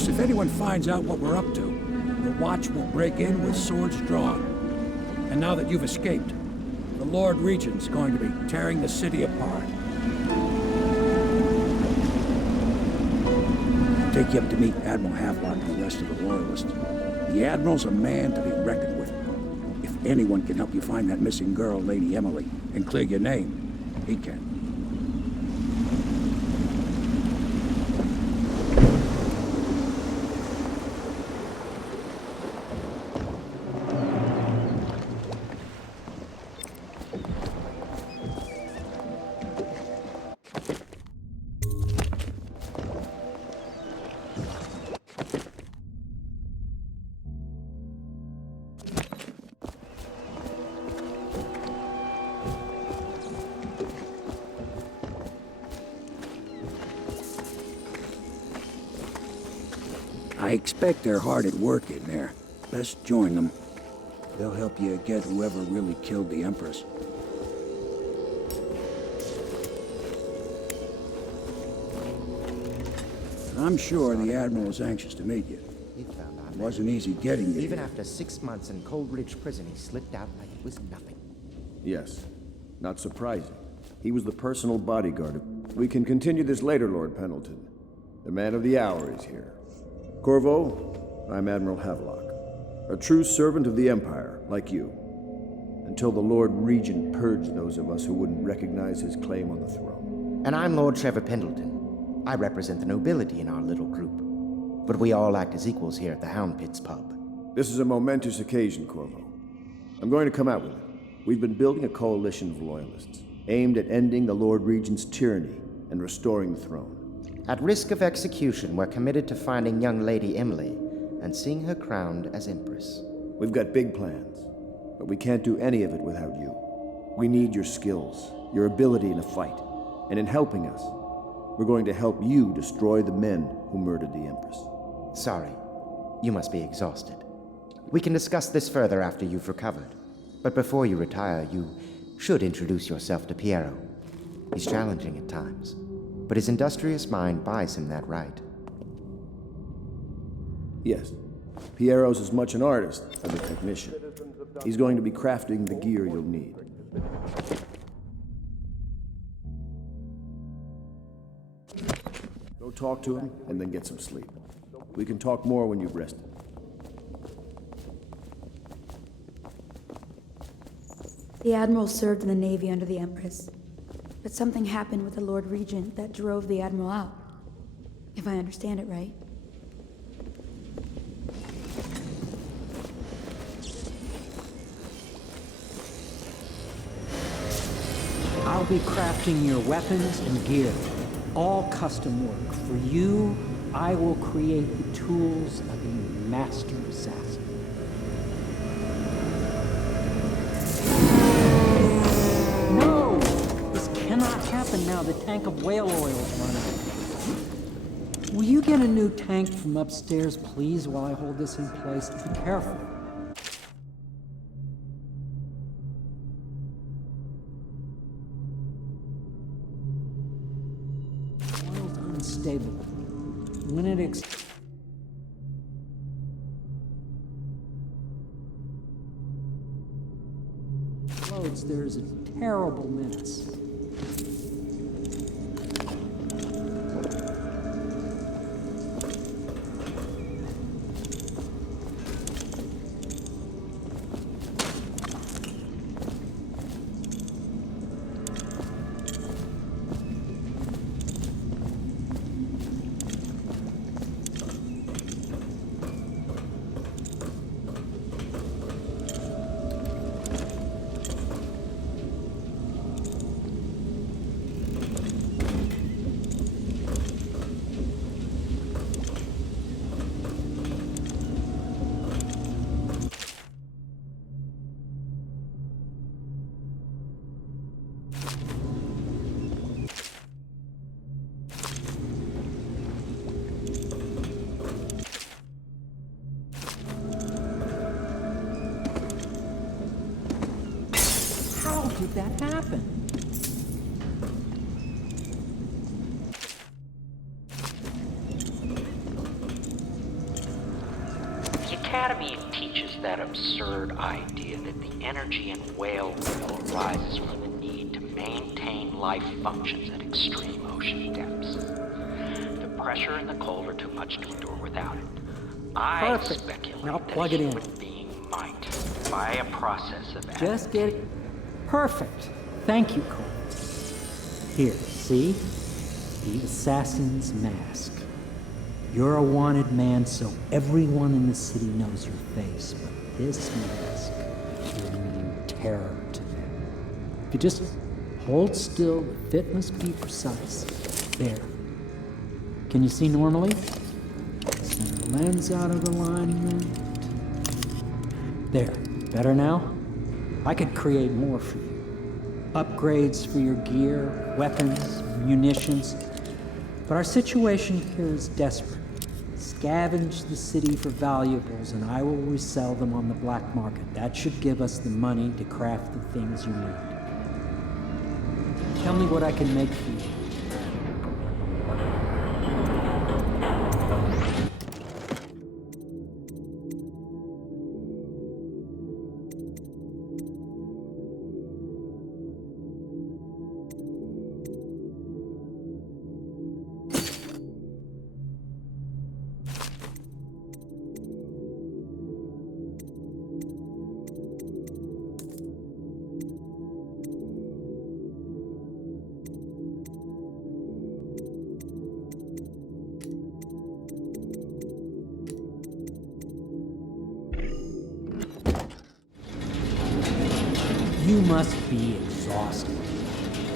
course, if anyone finds out what we're up to, the Watch will break in with swords drawn. And now that you've escaped, the Lord Regent's going to be tearing the city apart. I'll take you up to meet Admiral Havelock and the rest of the Loyalists. The Admiral's a man to be reckoned with. If anyone can help you find that missing girl, Lady Emily, and clear your name, he can. I expect they're hard at work in there. Best join them. They'll help you get whoever really killed the Empress. I'm sure the Admiral was anxious to meet you. It wasn't easy getting you. Even after 6 months in Coldridge Prison, he slipped out like it was nothing. Yes. Not surprising. He was the personal bodyguard. We can continue this later, Lord Pendleton. The man of the hour is here. Corvo, I'm Admiral Havelock. A true servant of the Empire, like you. Until the Lord Regent purged those of us who wouldn't recognize his claim on the throne. And I'm Lord Trevor Pendleton. I represent the nobility in our little group. But we all act as equals here at the Hound Pits pub. This is a momentous occasion, Corvo. I'm going to come out with it. We've been building a coalition of loyalists, aimed at ending the Lord Regent's tyranny and restoring the throne. At risk of execution, we're committed to finding young Lady Emily and seeing her crowned as Empress. We've got big plans, but we can't do any of it without you. We need your skills, your ability in a fight, and in helping us, we're going to help you destroy the men who murdered the Empress. Sorry, you must be exhausted. We can discuss this further after you've recovered. But before you retire, you should introduce yourself to Piero. He's challenging at times, but his industrious mind buys him that right. Yes. Piero's as much an artist as a technician. He's going to be crafting the gear you'll need. Go talk to him, and then get some sleep. We can talk more when you've rested. The Admiral served in the Navy under the Empress, but something happened with the Lord Regent that drove the Admiral out, if I understand it right. I'll be crafting your weapons and gear, all custom work. For you, I will create the tools of a master assassin. No! This cannot happen now. The tank of whale oil is running. Will you get a new tank from upstairs, please, while I hold this in place? Be careful. Oil's unstable. When it explodes, there's a terrible mess. How did that happen? Academy teaches that absurd idea that the energy in whale oil arises from the need to maintain life functions at extreme ocean depths. The pressure and the cold are too much to endure without it. I Perfect. speculate Now that plug a it in. human being might, by a process of Just get it. Perfect. Thank you, Cole. Here, see? The assassin's mask. You're a wanted man, so everyone in the city knows your face, but this mask will mean terror to them. If you just hold still, the fit must be precise. There. Can you see normally? Center lens out of alignment. There. Better now? I could create more for you. Upgrades for your gear, weapons, munitions. But our situation here is desperate. Scavenge the city for valuables and I will resell them on the black market. That should give us the money to craft the things you need. Tell me what I can make for you. You must be exhausted.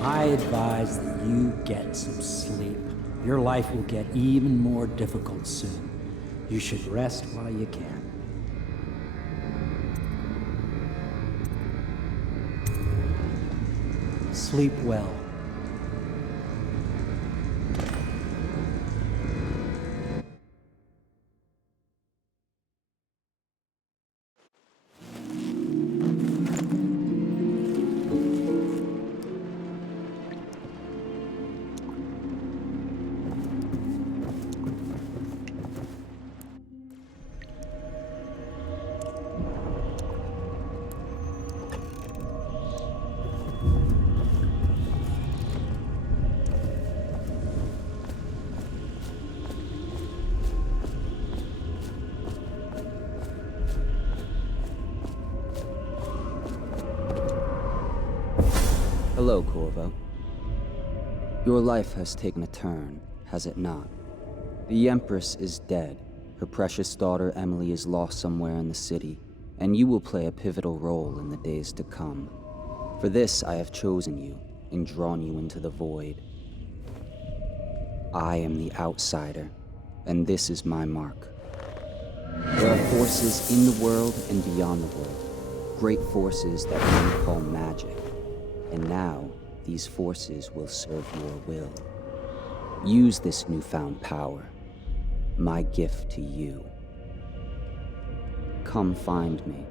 I advise that you get some sleep. Your life will get even more difficult soon. You should rest while you can. Sleep well. Hello, Corvo. Your life has taken a turn, has it not? The Empress is dead. Her precious daughter Emily is lost somewhere in the city, and you will play a pivotal role in the days to come. For this, I have chosen you and drawn you into the void. I am the outsider, and this is my mark. There are forces in the world and beyond the world, great forces that men call magic. And now, these forces will serve your will. Use this newfound power, my gift to you. Come find me.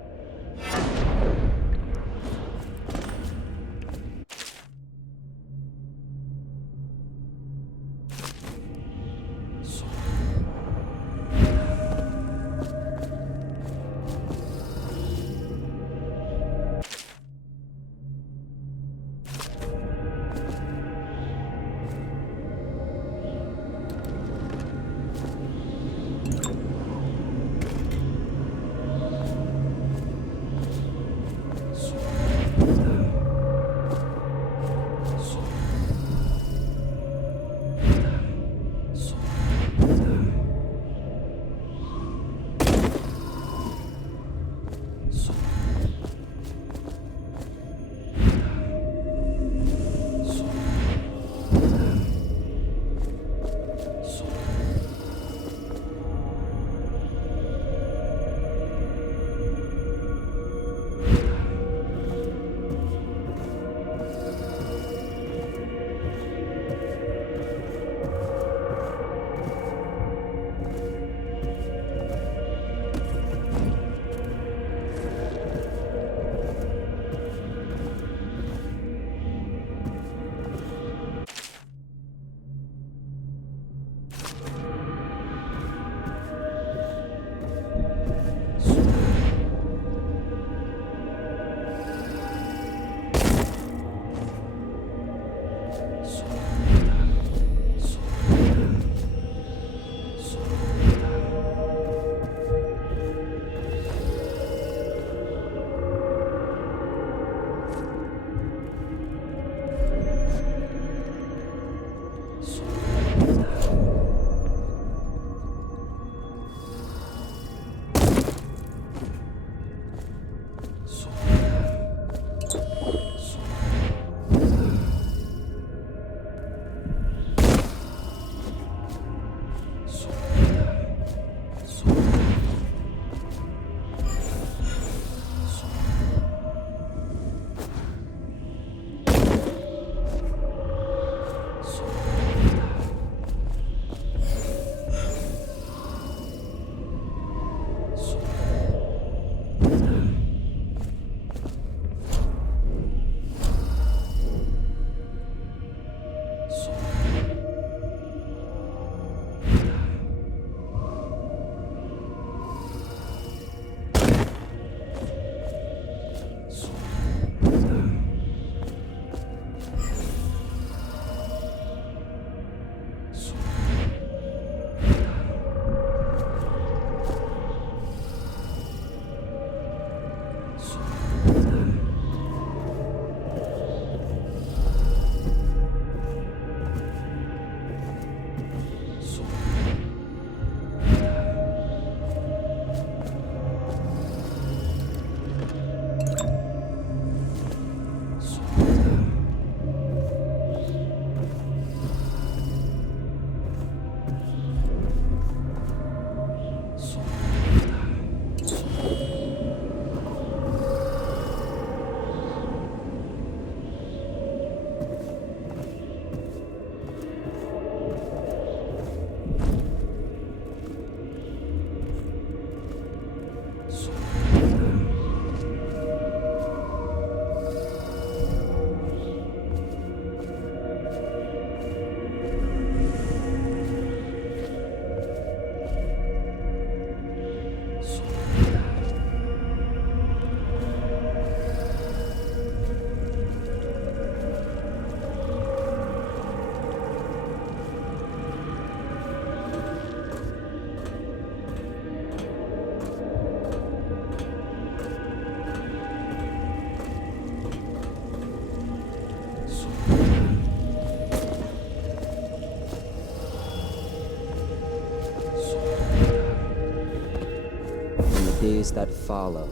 days that follow,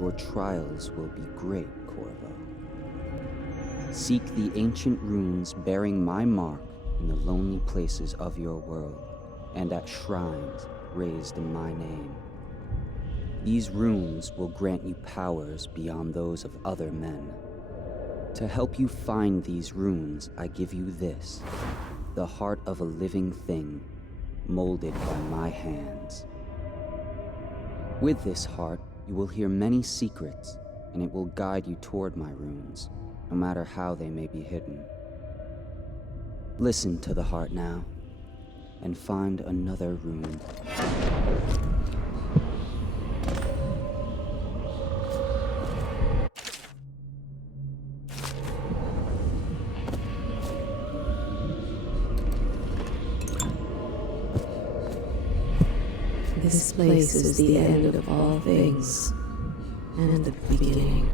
your trials will be great, Corvo. Seek the ancient runes bearing my mark in the lonely places of your world, and at shrines raised in my name. These runes will grant you powers beyond those of other men. To help you find these runes, I give you this, the heart of a living thing, molded by my hands. With this heart, you will hear many secrets, and it will guide you toward my runes, no matter how they may be hidden. Listen to the heart now, and find another rune. This place is the end of all things, and the beginning.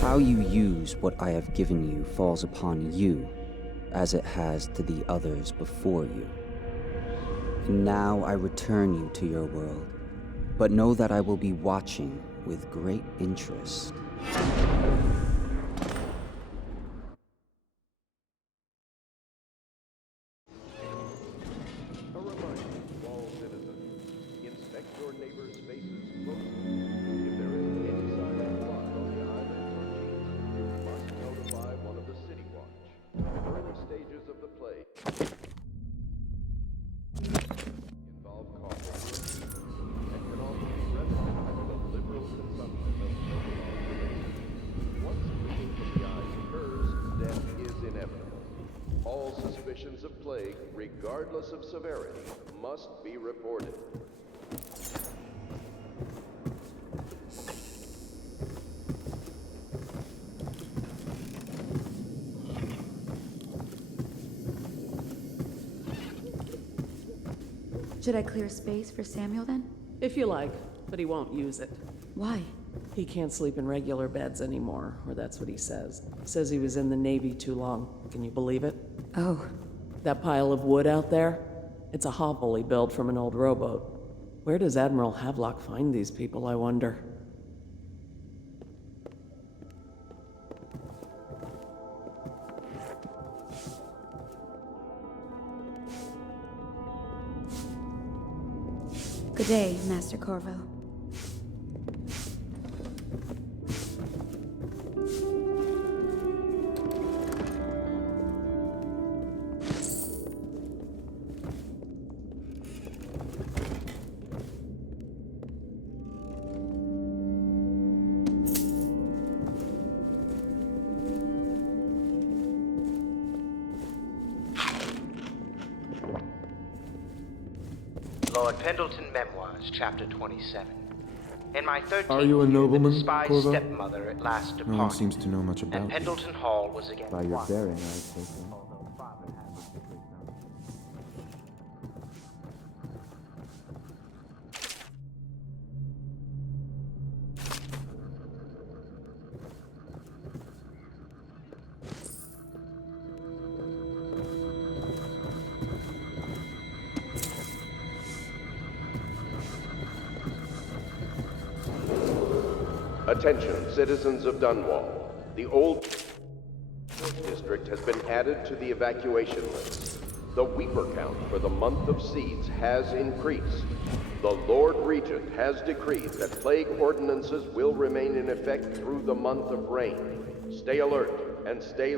How you use what I have given you falls upon you, as it has to the others before you. And now I return you to your world, but know that I will be watching with great interest. A reminder to all citizens, inspect your neighbor's faces closely. If there is any sign of blood on the island or cheeks, you must notify one of the city watch. Early stages of the plague involve cough and can also be remedied with a liberal consumption of local. Once bleeding from the eyes occurs, death is inevitable. All suspicions of plague, regardless of severity, must be reported. Should I clear space for Samuel then? If you like, but he won't use it. Why? He can't sleep in regular beds anymore, or that's what he says. Says he was in the Navy too long. Can you believe it? Oh, That pile of wood out there? It's a hovel he built from an old rowboat. Where does Admiral Havelock find these people, I wonder? good day, Master Corvo. Lord Pendleton Memoirs, Chapter 27. In my 13th Are you a year, nobleman, the despised Corvo? stepmother at last departed. No one seems to know much about and you. Pendleton Hall was again By your quiet. bearing, I'd say so. Although father had his secret knowledge. Attention, citizens of Dunwall. The old district has been added to the evacuation list. The Weeper count for the month of seeds has increased. The Lord Regent has decreed that plague ordinances will remain in effect through the month of rain. Stay alert and stay...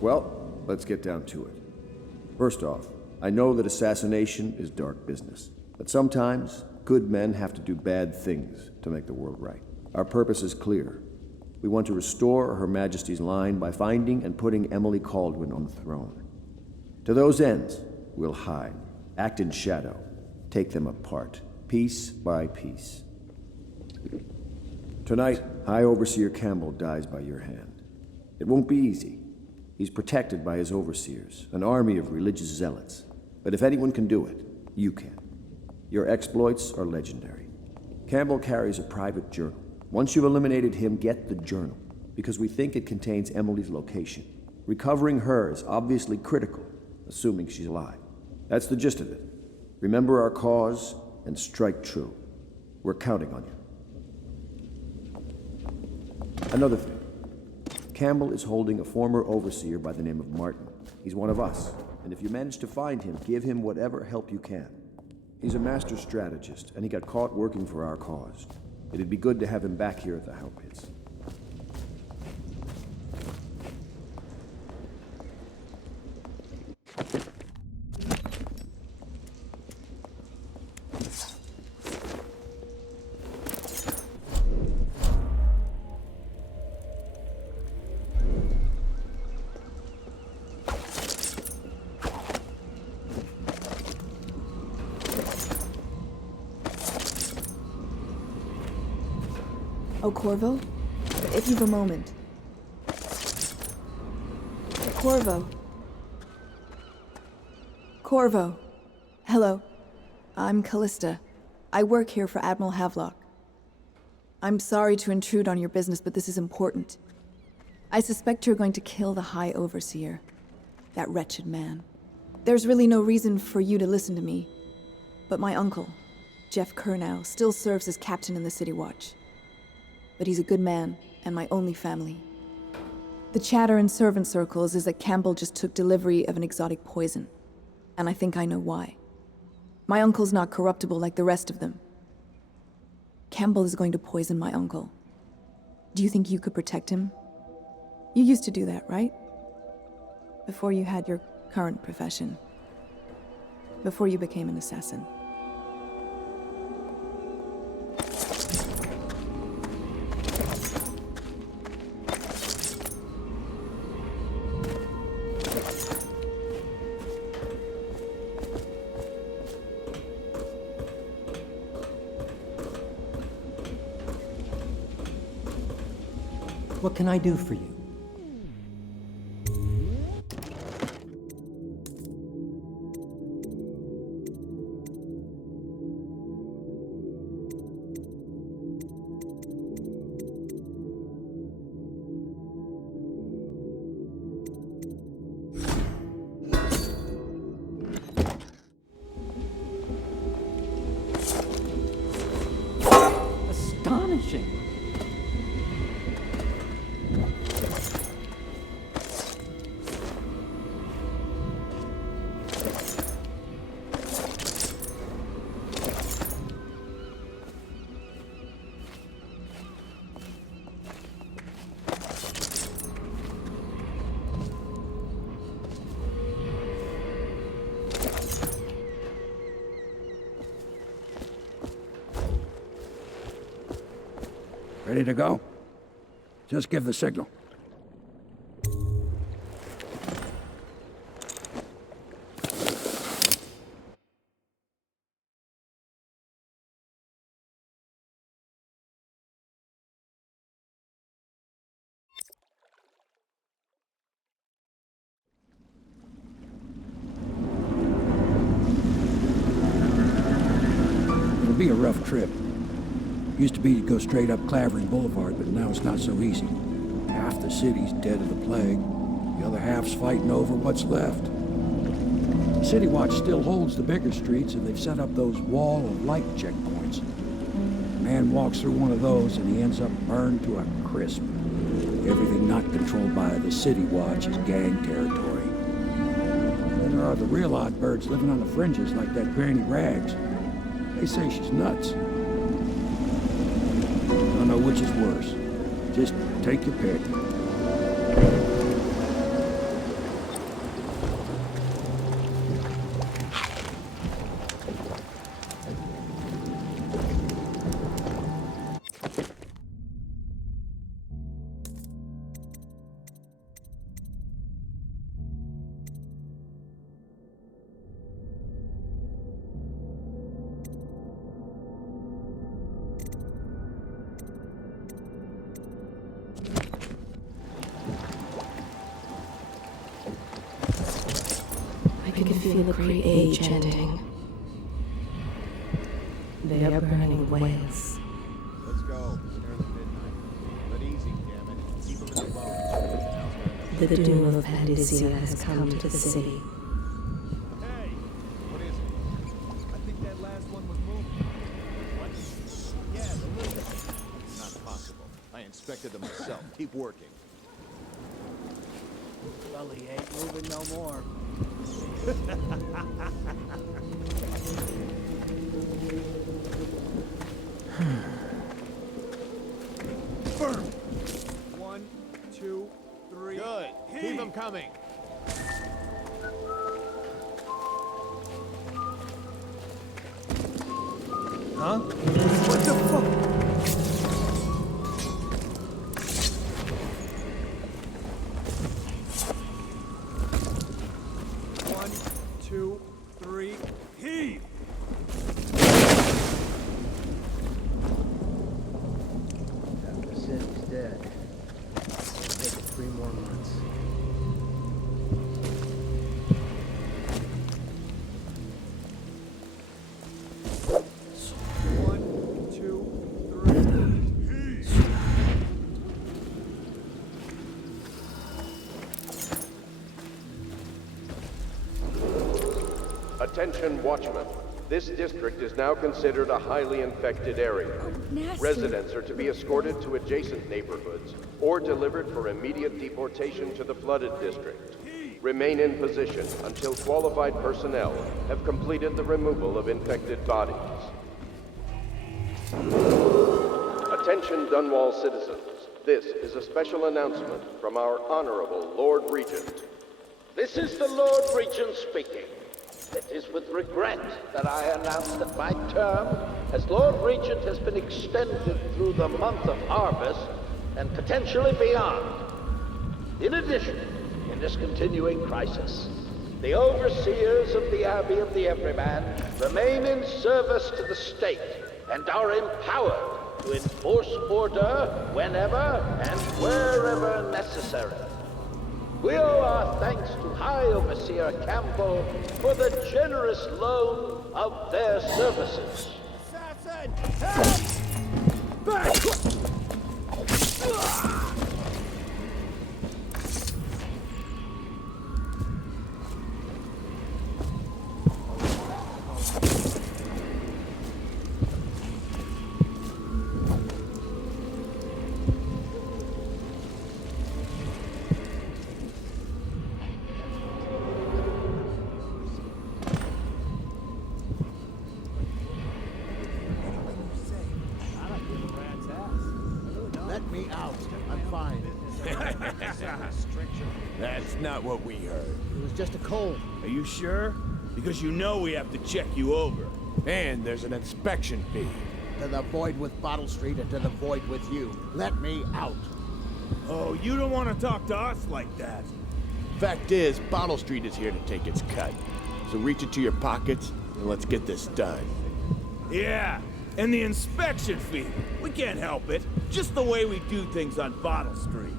Well, let's get down to it. First off, I know that assassination is dark business, but sometimes good men have to do bad things to make the world right. Our purpose is clear. We want to restore Her Majesty's line by finding and putting Emily Kaldwin on the throne. To those ends, we'll hide, act in shadow, take them apart, piece by piece. Tonight, High Overseer Campbell dies by your hand. It won't be easy. He's protected by his overseers, an army of religious zealots. But if anyone can do it, you can. Your exploits are legendary. Campbell carries a private journal. Once you've eliminated him, get the journal, because we think it contains Emily's location. Recovering her is obviously critical, assuming she's alive. That's the gist of it. Remember our cause and strike true. We're counting on you. Another thing. Campbell is holding a former overseer by the name of Martin. He's one of us, and if you manage to find him, give him whatever help you can. He's a master strategist, and he got caught working for our cause. It'd be good to have him back here at the How Pits. Oh, Corvo? If you've a moment. Corvo. Corvo. Hello. I'm Callista. I work here for Admiral Havelock. I'm sorry to intrude on your business, but this is important. I suspect you're going to kill the High Overseer. That wretched man. There's really no reason for you to listen to me. But my uncle, Jeff Kernow, still serves as captain in the City Watch. But he's a good man, and my only family. The chatter in servant circles is that Campbell just took delivery of an exotic poison. And I think I know why. My uncle's not corruptible like the rest of them. Campbell is going to poison my uncle. Do you think you could protect him? You used to do that, right? Before you had your current profession. Before you became an assassin. What can I do for you? Astonishing! Ready to go? Just give the signal. It'll be a rough trip. Used to be to go straight up Clavering Boulevard, but now it's not so easy. Half the city's dead of the plague. The other half's fighting over what's left. The City Watch still holds the bigger streets, and they've set up those wall of light checkpoints. A man walks through one of those, and he ends up burned to a crisp. Everything not controlled by the City Watch is gang territory. Then there are the real odd birds living on the fringes, like that Granny Rags. They say she's nuts. Don't know which is worse. Just take your pick. I can feel a great age ending. They are burning whales. Let's go. Nearly midnight. But easy, damn it. Keep them low. The doom of Pandasia has come to the city. Hey! What is it? I think that last one was moving. What? Yeah, the lizard. Not possible. I inspected them myself. Keep working. Well, he ain't moving no more. Firm. 1, 2, 3. Good. Keep them coming. Huh? What the fuck? Attention, Watchmen. This district is now considered a highly infected area. Nasty. Residents are to be escorted to adjacent neighborhoods or delivered for immediate deportation to the flooded district. Remain in position until qualified personnel have completed the removal of infected bodies. Attention, Dunwall citizens. This is a special announcement from our Honorable Lord Regent. This is the Lord Regent speaking. It is with regret that I announce that my term as Lord Regent has been extended through the month of harvest and potentially beyond. In addition, in this continuing crisis, the overseers of the Abbey of the Everyman remain in service to the state and are empowered to enforce order whenever and wherever necessary. We owe our thanks to High Overseer Campbell for the generous loan of their services. Assassin! Help! Back! Let me out. I'm fine. That's not what we heard. It was just a cold. Are you sure? Because you know we have to check you over. And there's an inspection fee. To the void with Bottle Street and to the void with you. Let me out. Oh, you don't want to talk to us like that. Fact is, Bottle Street is here to take its cut. So reach into your pockets and let's get this done. Yeah, and the inspection fee. We can't help it. Just the way we do things on Bottle Street.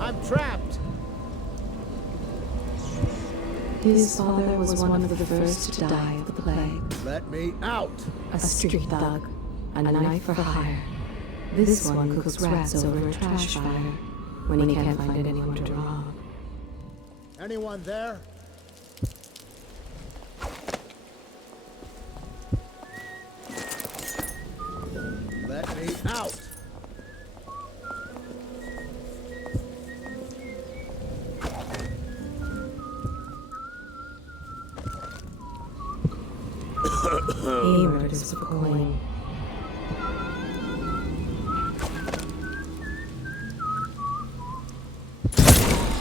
I'm trapped. His father was one of the first to die of the plague. Let me out. A street thug, a knife for hire. This one cooks rats over a trash fire when he can't find anyone to rob. Anyone there? Let me out. He murders for coin.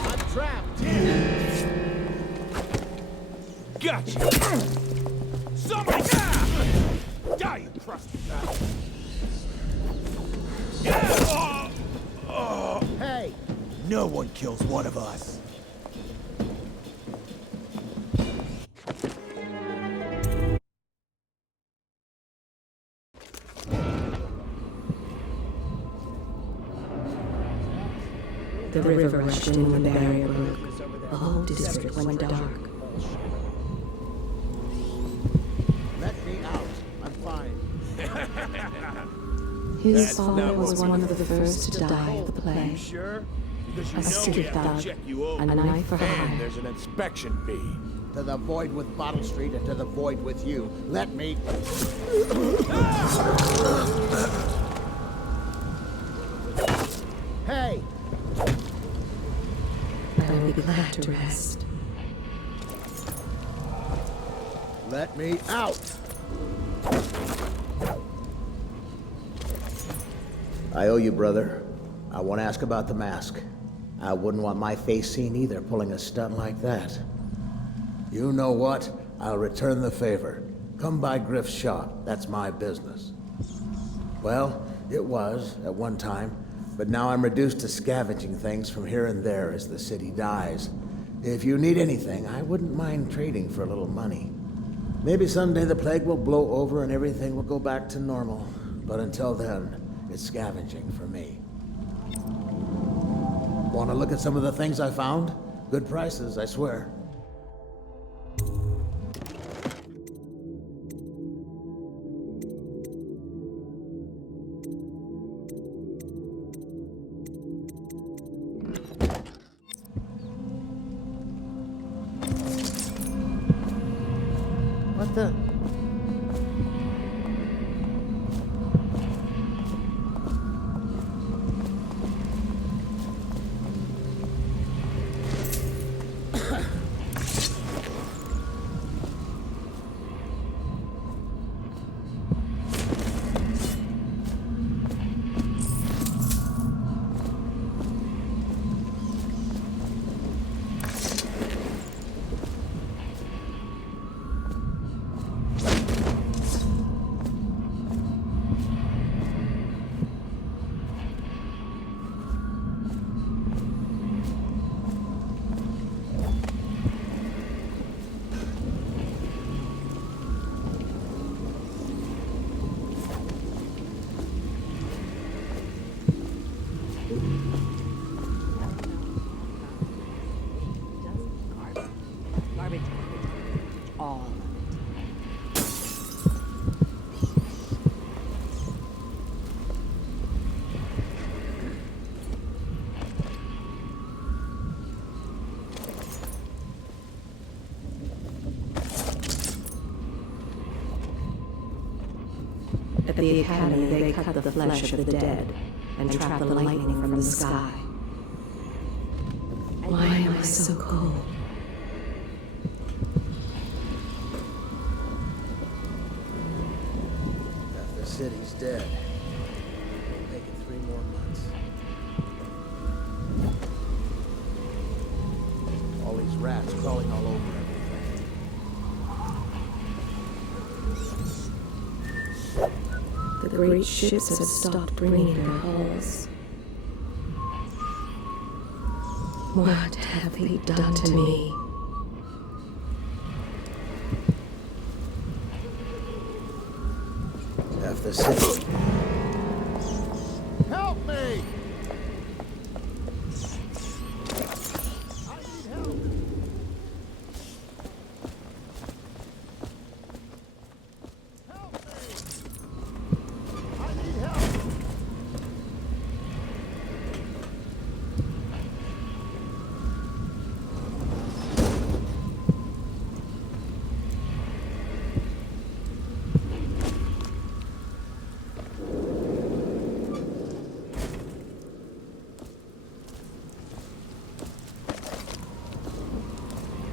I'm trapped. Gotcha! Somebody! Die, you crusty bastard! Hey! No one kills one of us. The river rushed in when the barrier broke. The whole district went dark. Let me out. I'm fine. His father was one of the first to die of the plague. Sure? Because you A know we street have to thug, check you over. a knife for And hire. there's an inspection fee. To the void with Bottle Street and to the void with you. Let me... Hey! I will be glad to rest. Let me out! I owe you, brother. I want to ask about the mask. I wouldn't want my face seen either, pulling a stunt like that. You know what? I'll return the favor. Come by Griff's shop. That's my business. Well, it was, at one time, but now I'm reduced to scavenging things from here and there as the city dies. If you need anything, I wouldn't mind trading for a little money. Maybe someday the plague will blow over and everything will go back to normal. But until then, it's scavenging for me. Want to look at some of the things I found? Good prices, I swear. Martha? At the Academy, they cut the flesh of the dead and trap the lightning from the sky. Why am I so cold? Half the city's dead. We'll make it 3 more months. All these rats crawling all over everything. The great ships have stopped bringing their hulls. What have they done to me? Half the city. Help me!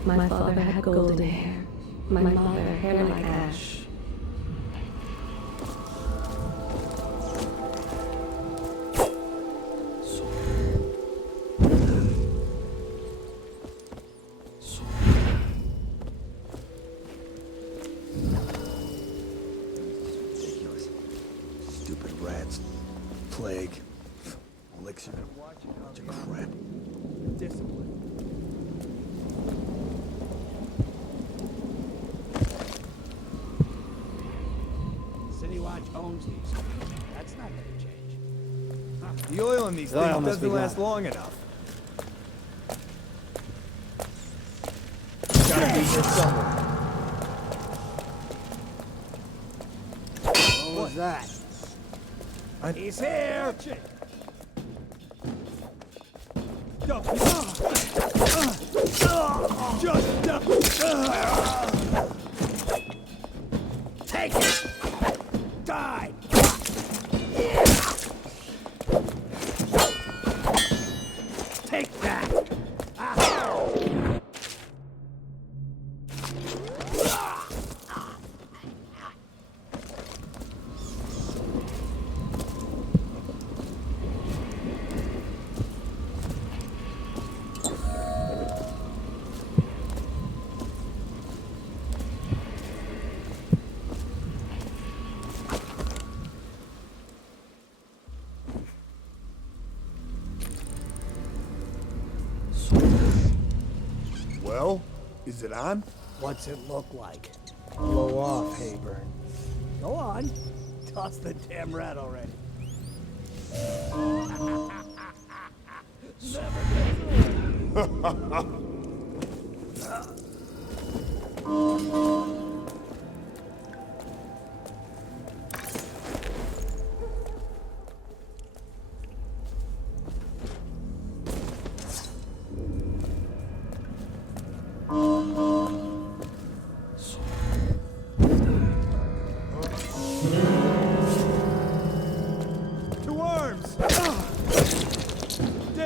My father had golden hair. My mother, hair like ash. Ridiculous. Stupid rats. Plague. Elixir. Bunch of crap. Discipline. City Watch owns these. That's not gonna change. The oil in these things doesn't last long enough. Gotta be here somewhere. What was that? He's here! Take it! Die! Take that! Well, is it on? What's it look like? Blow off, Hayburn. Go on. Toss the damn rat already.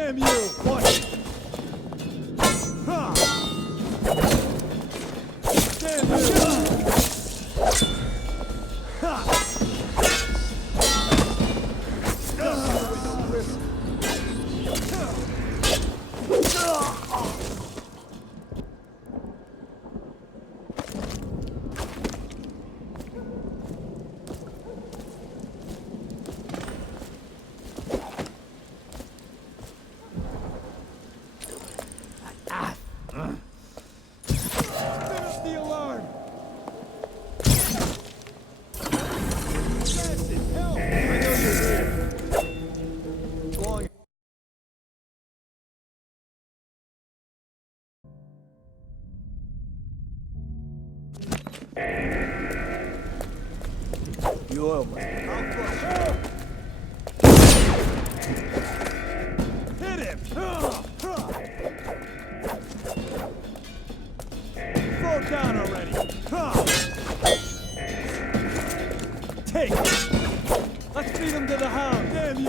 Damn you! Watch it! Ha! Damn you! Ha! Finish the alarm! That's it, help! I know you're here. Long. You owe me. I'll flush. Hit him! Fall down already! Take it! Let's beat him to the hound! Damn you!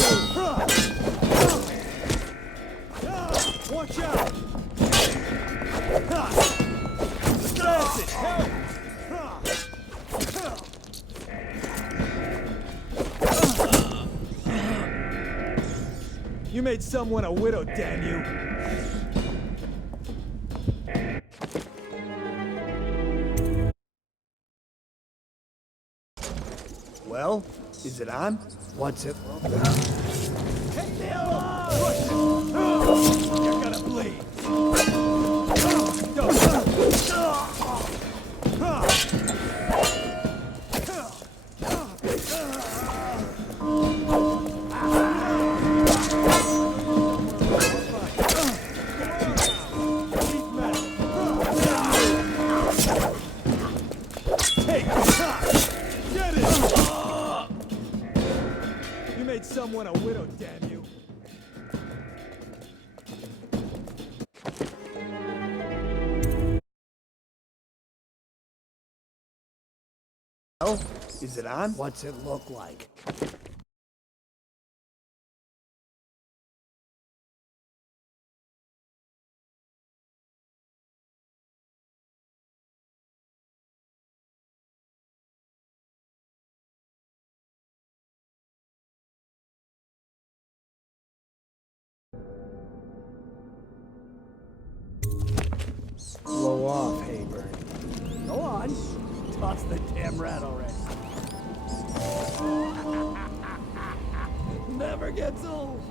Watch out! That's it! Help! You made someone a widow, damn you! Well, is it on? What's it? Hit the alarm! Push it! You're gonna bleed! Take it! Get it! You made someone a widow, damn you! Well, is it on? What's it look like? Blow off, Hayburn. Go on. Toss the damn rat already. Never gets old.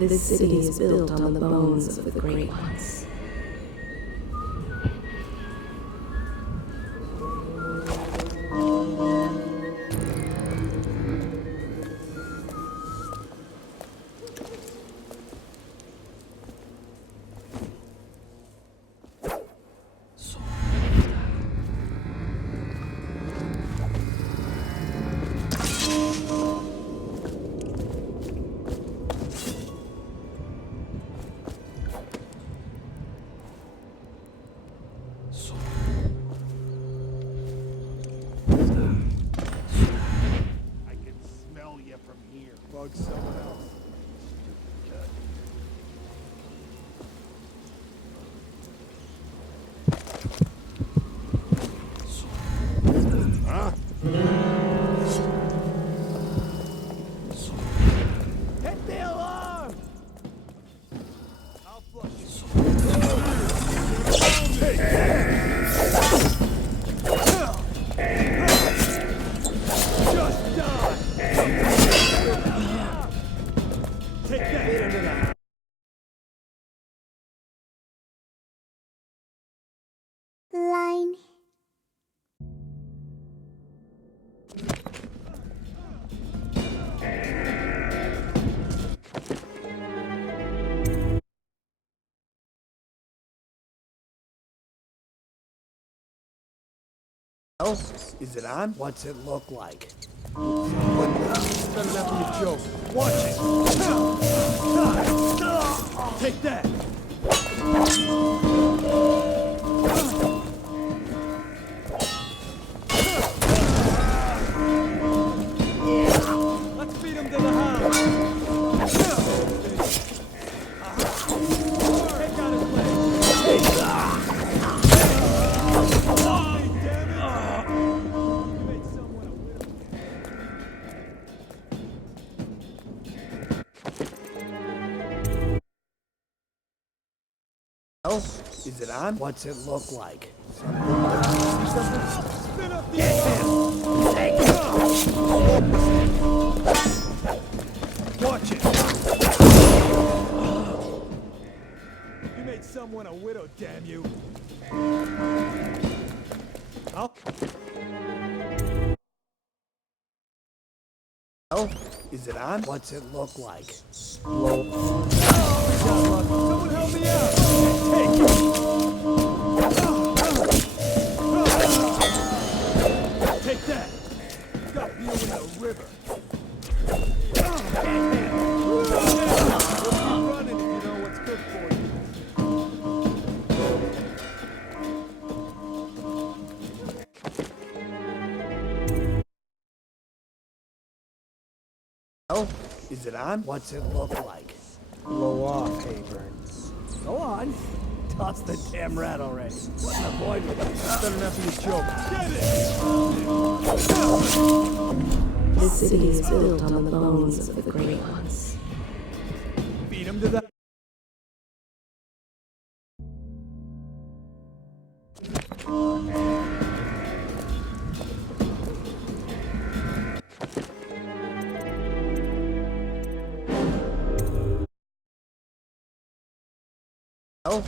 This city is built on the bones of the Great Ones. Bug someone else. Huh? Hit the alarm! I'll flush Just die! Take that into the line. Oh, is it on? What's it look like? Better not be a joke. Watch it. Take that. Let's beat him to the house. Take out his leg. Oh, is it on? What's it look like? Spin up the Watch it. You made someone a widow, damn you. Oh. Oh, is it on? What's it look like? Blow. Someone help me out! Take it! Take that! Got you in the river. Keep running if you know what's good for you. Oh, is it on? What's it look like? Blow off, Hayburn. Go on. Toss the damn rat already. What's the point with it? Better not be a joke. Get it! This city is built on the bones of the great ones. Beat him to the... Oh.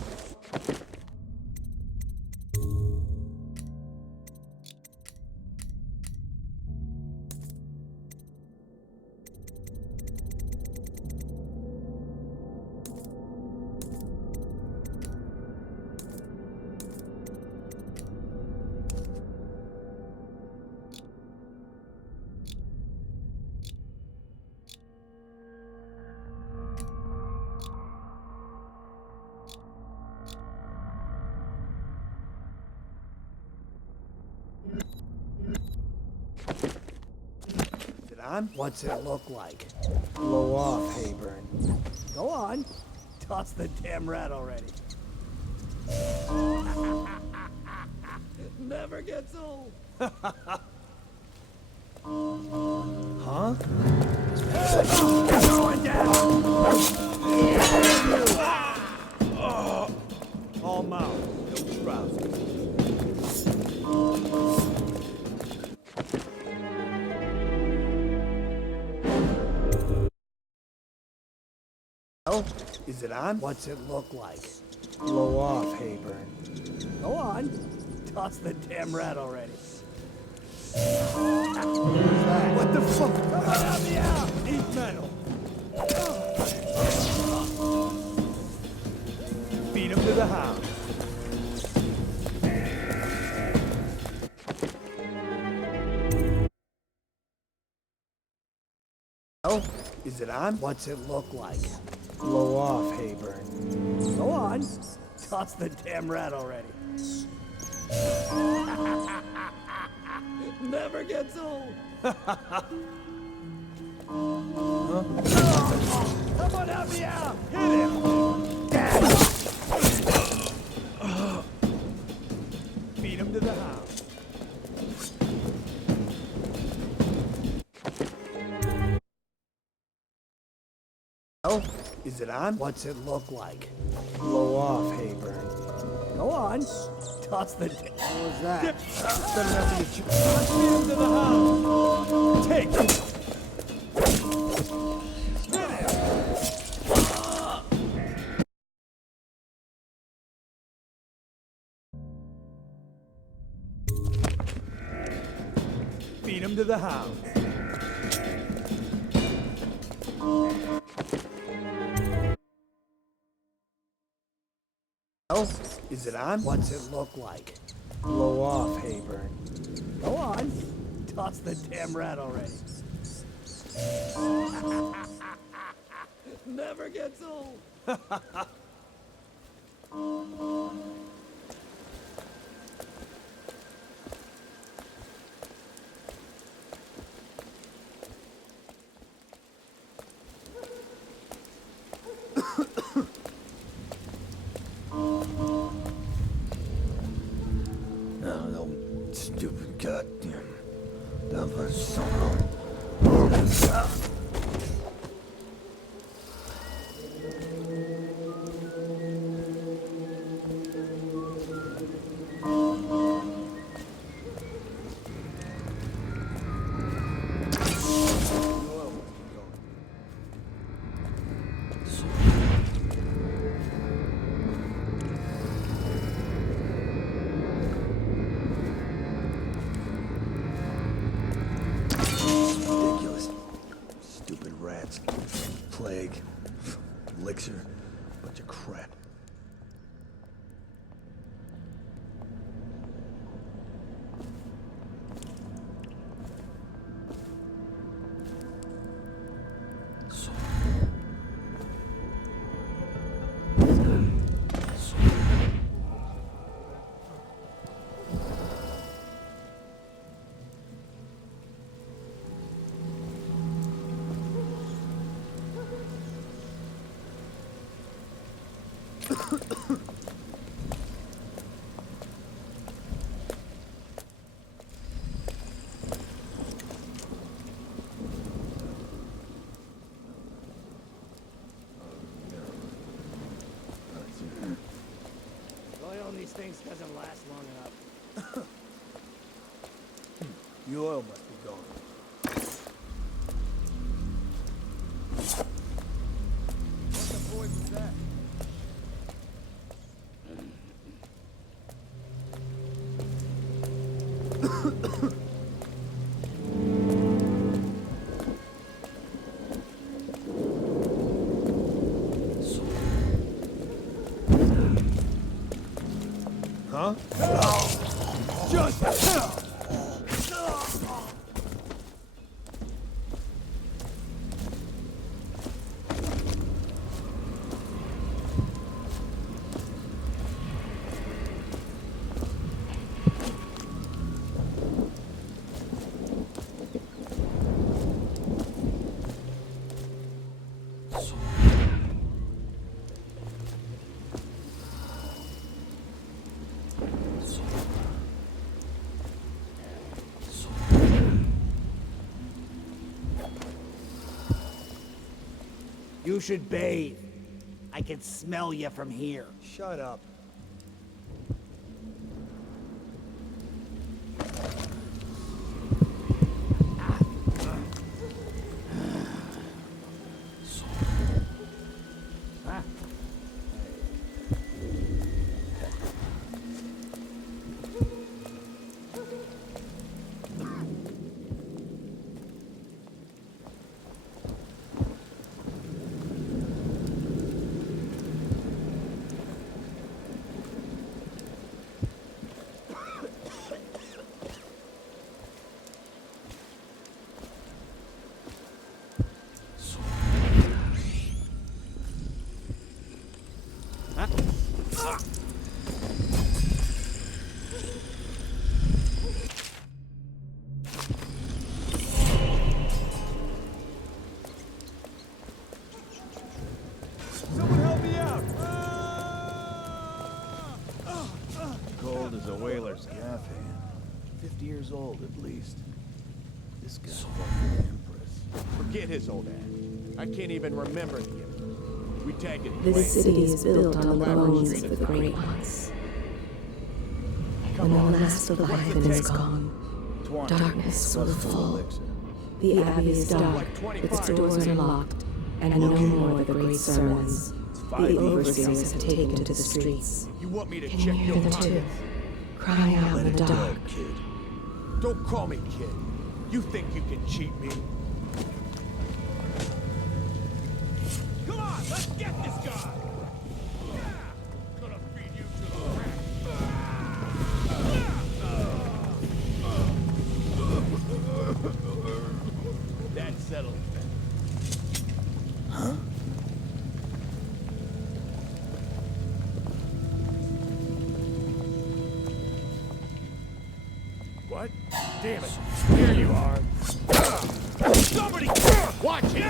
On? What's it look like? Blow off, Hayburn. Go on. Toss the damn rat already. Never gets old. Huh? Going down. All mouth. No trousers. Oh, is it on? What's it look like? Blow off, Hayburn. Go on. Toss the damn rat already. What the fuck? Come on, help me out! Eat metal. Beat him to the house. Oh, is it on? What's it look like? Blow off, Hayburn. Go on. Toss the damn rat already. Never gets old. Someone help me out! Hit him! Beat him to the house. Oh, is it on? What's it look like? Blow off, Hayburn. Go on. Toss the... What was that? Better not be a joke. Let's beat him to the house. Take it. Beat him to the house. Oh, is it on? What's it look like? Blow off, Hayburn. Go on. Toss the damn rat already. Never gets old. Stupid goddamn. That was so Plague. Elixir. Bunch of crap. These things doesn't last long enough. The oil must be gone. What the boy was that? Huh? Just You should bathe. I can smell you from here. shut up. Someone help me out! Cold as a whaler's gaff hand. 50 years old at least. This guy's fucking Empress. Forget his old ass. I can't even remember the Empress. We tag it. This city is built on the bones of the great ones. When the last of the Leviathan is gone, darkness will fall. The Abbey is dark, its doors are locked, and no more of the great sermons. The overseers have taken to the streets. You want me to Can check you hear your them pocket? too? Crying out in the dark. Don't call me kid. You think you can cheat me? Come on, let's get this guy! Yeah! Gonna feed you to the rat. What? Damn it. Here you are. Somebody! Watch it!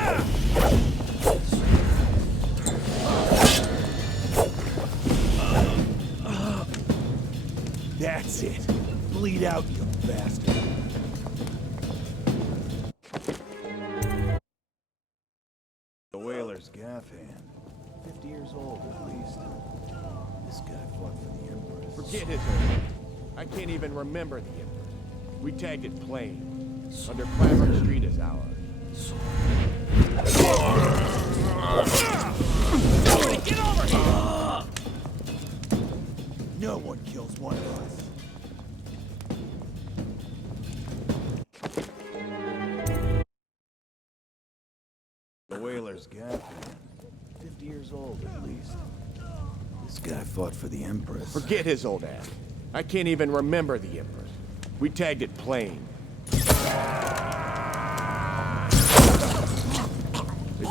That's it. Bleed out, you bastard. The whaler's gaff hand. 50 years old, at least. This guy fought for the Empress. Forget his old. I can't even remember the Empress. We tagged it plain. Under Clavering Street is ours. Get over here! No one kills one of us. The whaler's gaff hand. 50 years old, at least. This guy fought for the Empress. Forget his old ass. I can't even remember the Empress. We tagged it plain. It's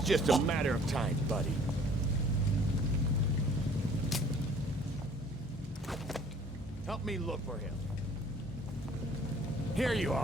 just a matter of time, buddy. Help me look for him. Here you are.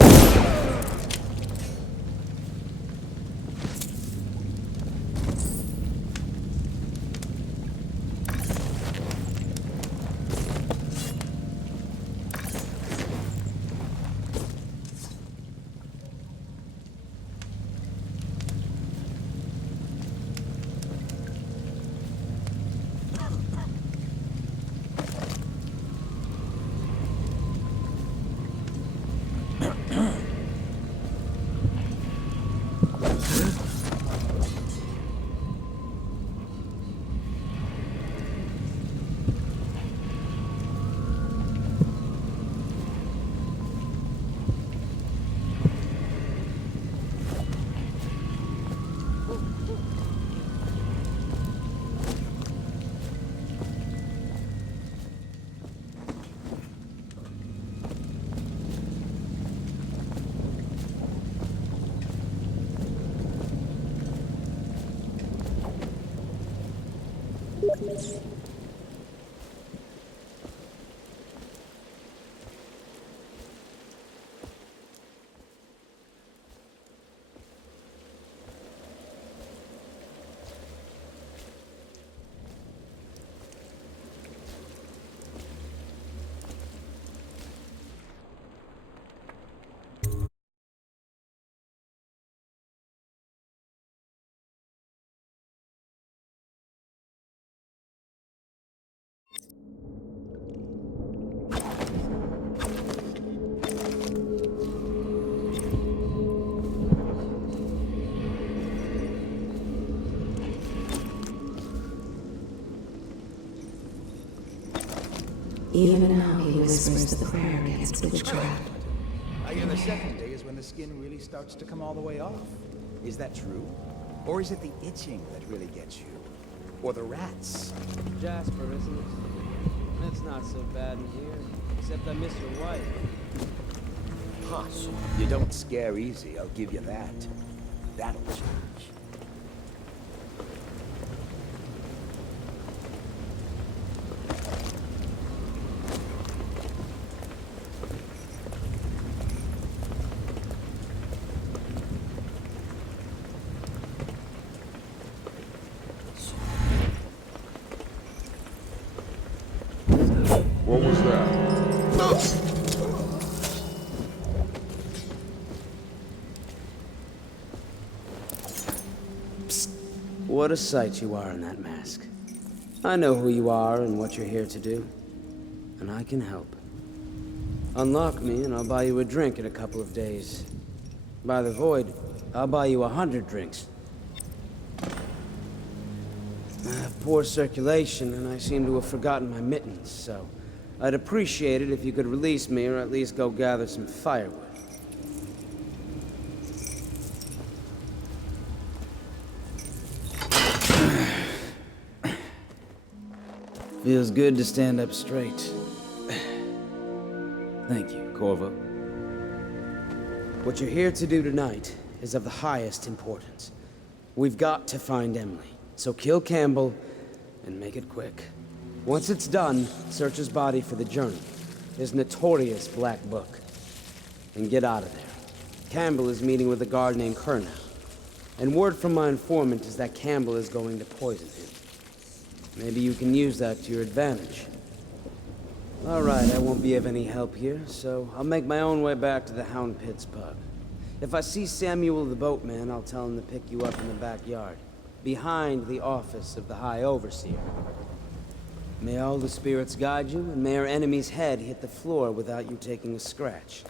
Even now he whispers the prayer against witchcraft. I hear the second day is when the skin really starts to come all the way off. Is that true? Or is it the itching that really gets you? Or the rats? Jasper, isn't it? It's not so bad in here, except I miss your wife. Hush. You don't scare easy, I'll give you that. That'll change. What was that? Psst. What a sight you are in that mask. I know who you are and what you're here to do. And I can help. Unlock me and I'll buy you a drink in a couple of days. By the Void, I'll buy you 100 drinks. I have poor circulation and I seem to have forgotten my mittens, so I'd appreciate it if you could release me or at least go gather some firewood. Feels good to stand up straight. Thank you, Corvo. What you're here to do tonight is of the highest importance. We've got to find Emily, so kill Campbell and make it quick. Once it's done, search his body for the journal, his notorious black book. and get out of there. Campbell is meeting with a guard named Kernow. And word from my informant is that Campbell is going to poison him. Maybe you can use that to your advantage. All right, I won't be of any help here, so I'll make my own way back to the Hound Pits pub. If I see Samuel the boatman, I'll tell him to pick you up in the backyard, behind the office of the High Overseer. May all the spirits guide you, and may our enemy's head hit the floor without you taking a scratch.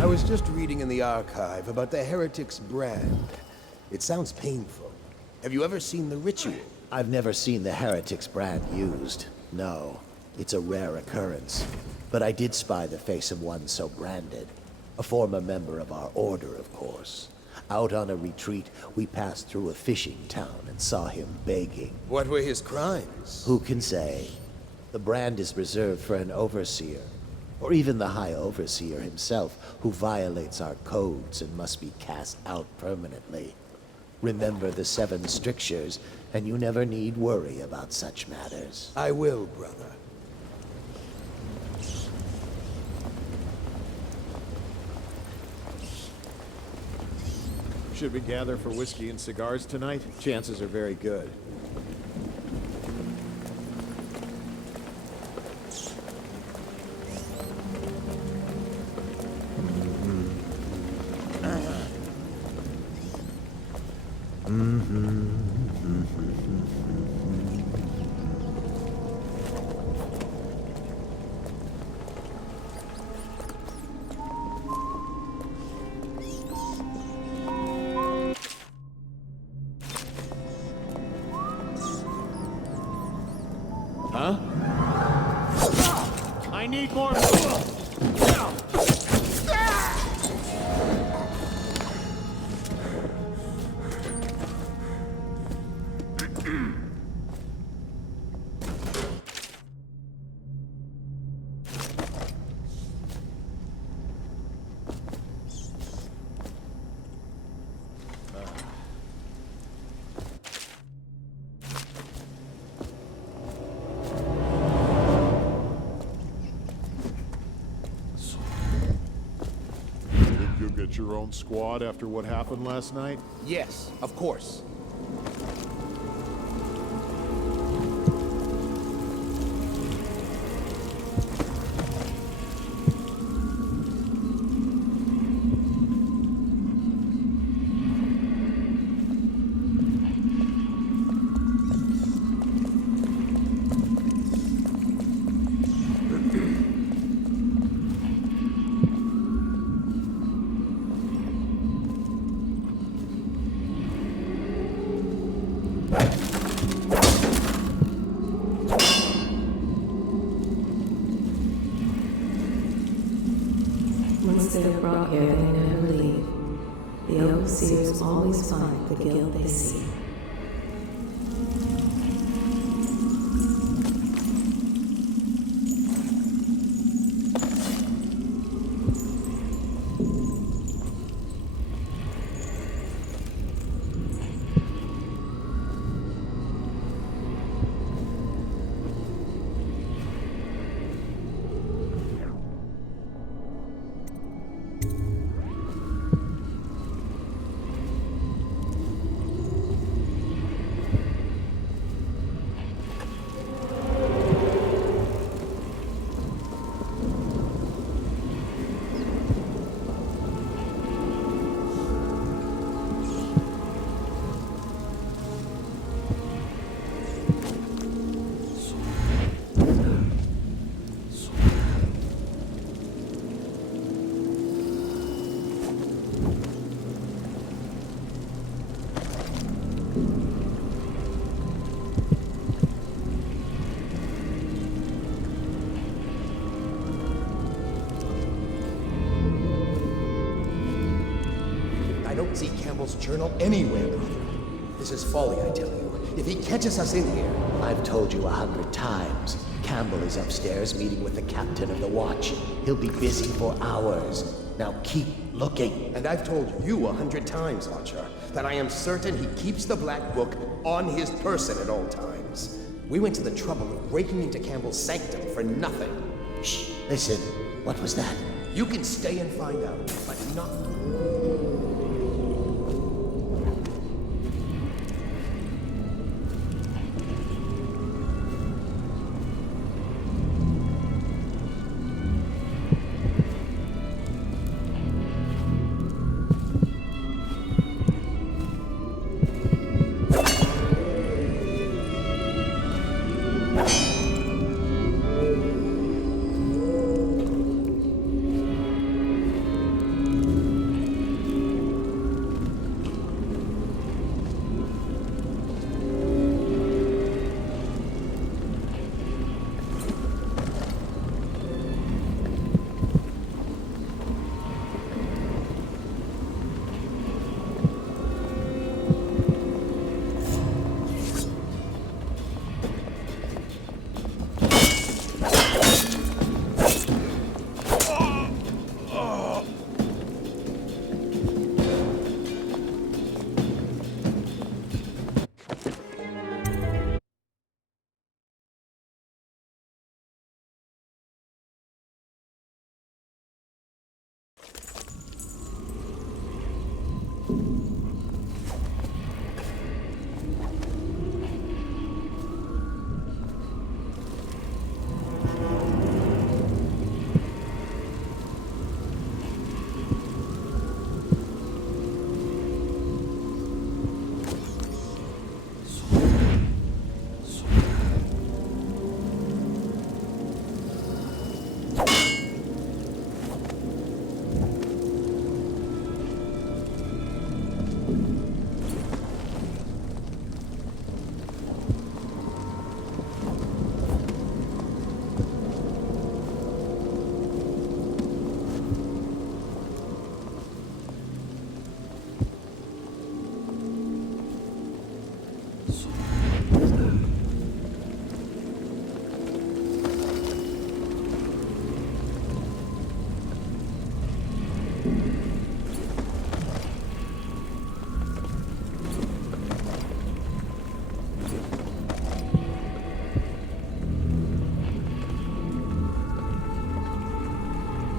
I was just reading in the archive about the Heretic's brand. It sounds painful. Have you ever seen the ritual? I've never seen the Heretic's brand used. No, it's a rare occurrence. But I did spy the face of one so branded. A former member of our order, of course. Out on a retreat, we passed through a fishing town and saw him begging. What were his crimes? Who can say? The brand is reserved for an overseer, or even the High Overseer himself, who violates our codes and must be cast out permanently. Remember the 7 strictures, and you never need worry about such matters. I will, brother. Should we gather for whiskey and cigars tonight? Chances are very good. Huh? I need more. You get your own squad after what happened last night? Yes, of course. Once they are brought here, they never leave. The overseers always find the guilt they seek. I don't see Campbell's journal anywhere, brother. This is folly, I tell you. If he catches us in here... I've told you 100 times. Campbell is upstairs meeting with the captain of the watch. He'll be busy for hours. Now keep looking. And I've told you 100 times, Archer, that I am certain he keeps the Black Book on his person at all times. We went to the trouble of breaking into Campbell's sanctum for nothing. Shh, listen. What was that? You can stay and find out, but not...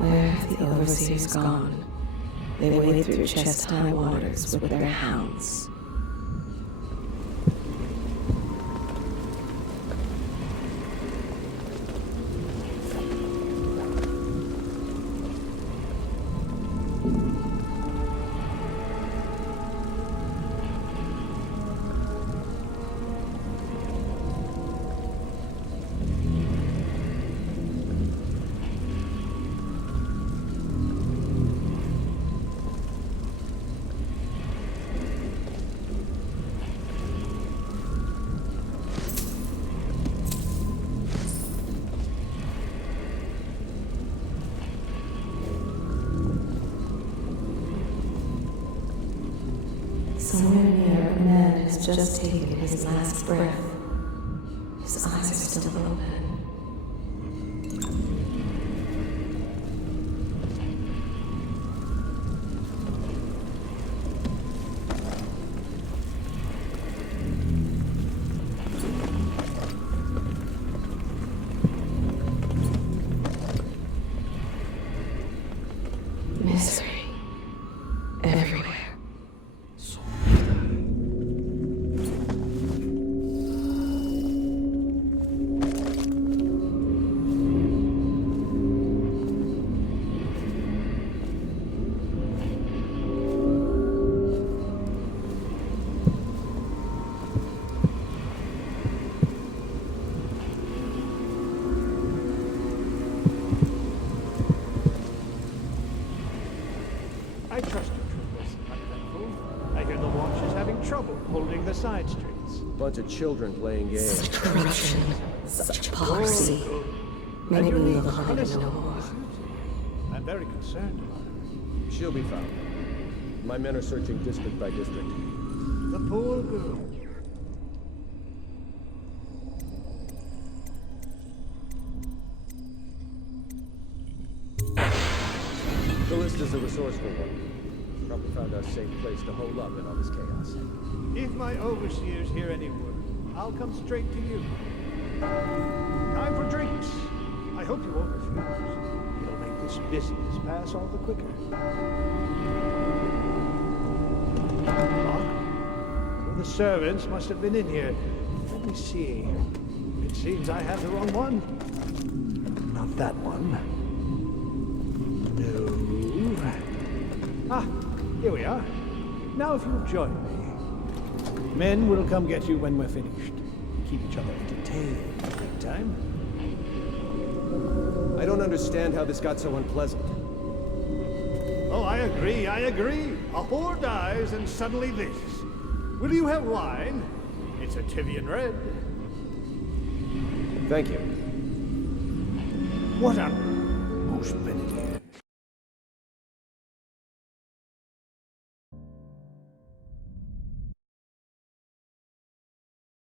Where have the overseers gone? They wade through chest-high waters with their hounds. Somewhere near, a man has just taken his last breath. His eyes are still open. Misery. Everywhere. I trust you, troopers, uneventful. I hear the watch is having trouble holding the side streets. Bunch of children playing games. Such corruption, such hypocrisy. Maybe we'll find it no more. I'm very concerned about her. She'll be found. My men are searching district by district. The poor girl. Callista's a resourceful one. Probably found a safe place to hole up in all this chaos. If my overseers hear any word, I'll come straight to you. Time for drinks. I hope you won't refuse. It'll make this business pass all the quicker. Well, the servants must have been in here. Let me see. It seems I have the wrong one. Not that one. No. Ah, here we are. Now if you'll join me. Men will come get you when we're finished. Keep each other entertained in the meantime. I don't understand how this got so unpleasant. Oh, I agree, I agree. A whore dies and suddenly this. Will you have wine? It's a Tivian red. Thank you. What a most benedict.